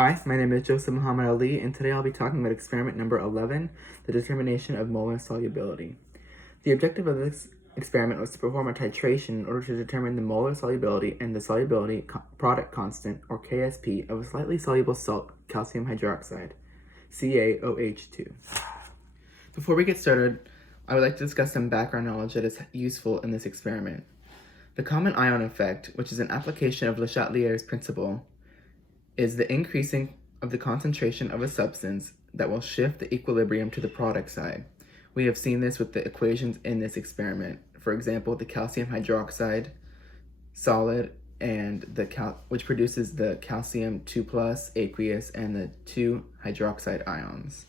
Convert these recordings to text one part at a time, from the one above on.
Hi, my name is Joseph Muhammad Ali, and today I'll be talking about experiment number 11, the determination of molar solubility. The objective of this experiment was to perform a titration in order to determine the molar solubility and the solubility product constant, or KSP, of a slightly soluble salt, calcium hydroxide, CaOH2. Before we get started, I would like to discuss some background knowledge that is useful in this experiment. The common ion effect, which is an application of Le Chatelier's principle, is the increasing of the concentration of a substance that will shift the equilibrium to the product side. We have seen this with the equations in this experiment. For example, the calcium hydroxide solid and which produces the calcium 2+ aqueous and the 2 hydroxide ions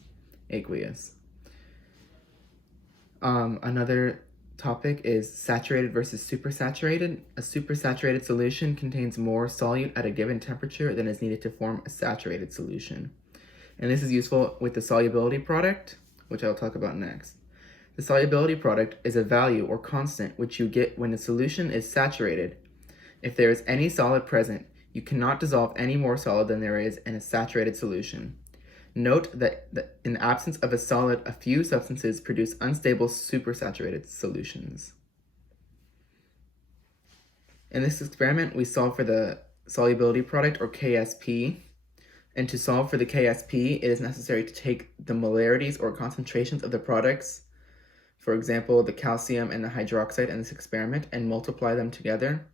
aqueous. Another topic is saturated versus supersaturated. A supersaturated solution contains more solute at a given temperature than is needed to form a saturated solution. And this is useful with the solubility product, which I'll talk about next. The solubility product is a value or constant which you get when the solution is saturated. If there is any solid present, you cannot dissolve any more solid than there is in a saturated solution. Note that in the absence of a solid, a few substances produce unstable supersaturated solutions. In this experiment, we solve for the solubility product, or KSP. And to solve for the KSP, it is necessary to take the molarities or concentrations of the products, for example, the calcium and the hydroxide in this experiment, and multiply them together.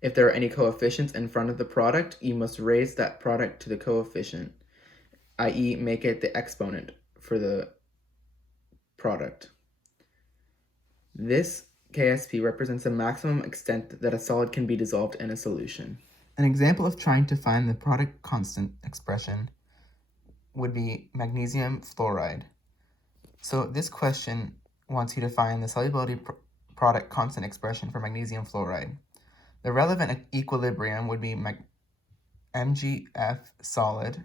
If there are any coefficients in front of the product, you must raise that product to the coefficient, i.e. make it the exponent for the product. This KSP represents the maximum extent that a solid can be dissolved in a solution. An example of trying to find the product constant expression would be magnesium fluoride. So this question wants you to find the solubility product constant expression for magnesium fluoride. The relevant equilibrium would be MgF solid,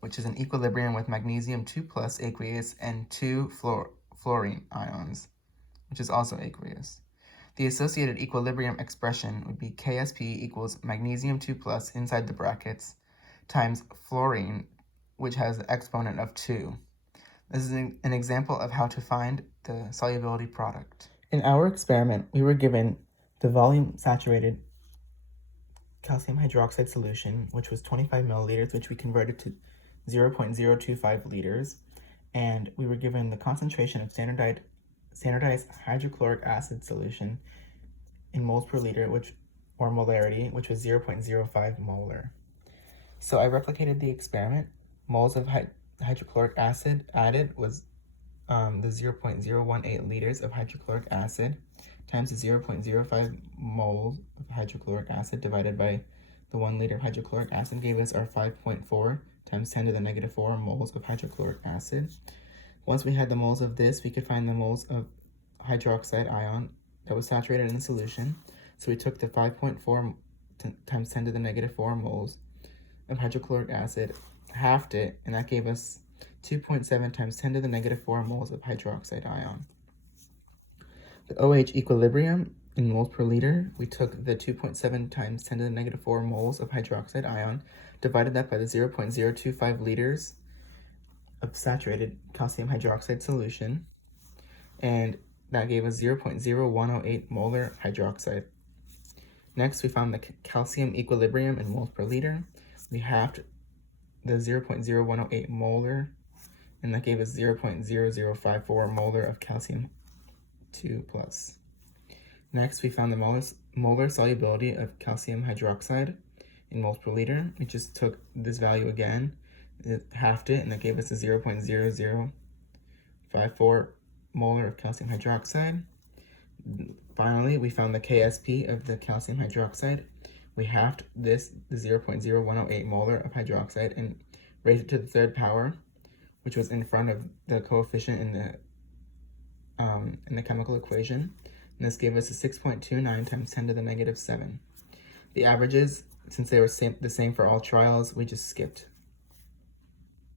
which is an equilibrium with magnesium 2+ aqueous and 2 fluorine ions, which is also aqueous. The associated equilibrium expression would be KSP equals magnesium 2+ inside the brackets times fluorine, which has the exponent of 2. This is an example of how to find the solubility product. In our experiment, we were given the volume saturated calcium hydroxide solution, which was 25 milliliters, which we converted to 0.025 liters, and we were given the concentration of standardized hydrochloric acid solution in moles per liter, or molarity, which was 0.05 molar. So I replicated the experiment. Moles of hydrochloric acid added was the 0.018 liters of hydrochloric acid times the 0.05 moles of hydrochloric acid divided by the 1 liter of hydrochloric acid gave us our 5.4 times 10 to the negative 4 moles of hydrochloric acid. Once we had the moles of this, we could find the moles of hydroxide ion that was saturated in the solution. So we took the 5.4 times 10 to the negative 4 moles of hydrochloric acid, halved it, and that gave us 2.7 times 10 to the negative 4 moles of hydroxide ion. The OH equilibrium in moles per liter, we took the 2.7 times 10 to the negative 4 moles of hydroxide ion, divided that by the 0.025 liters of saturated calcium hydroxide solution, and that gave us 0.0108 molar hydroxide. Next, we found the calcium equilibrium in moles per liter. We halved the 0.0108 molar, and that gave us 0.0054 molar of calcium 2+. Next, we found the molar solubility of calcium hydroxide in moles per liter. We just took this value again, halved it, and that gave us a 0.0054 molar of calcium hydroxide. Finally, we found the KSP of the calcium hydroxide. We halved this, the 0.0108 molar of hydroxide, and raised it to the third power, which was in front of the coefficient in the chemical equation. And this gave us a 6.29 times 10 to the negative 7. The averages, since they were the same for all trials, we just skipped.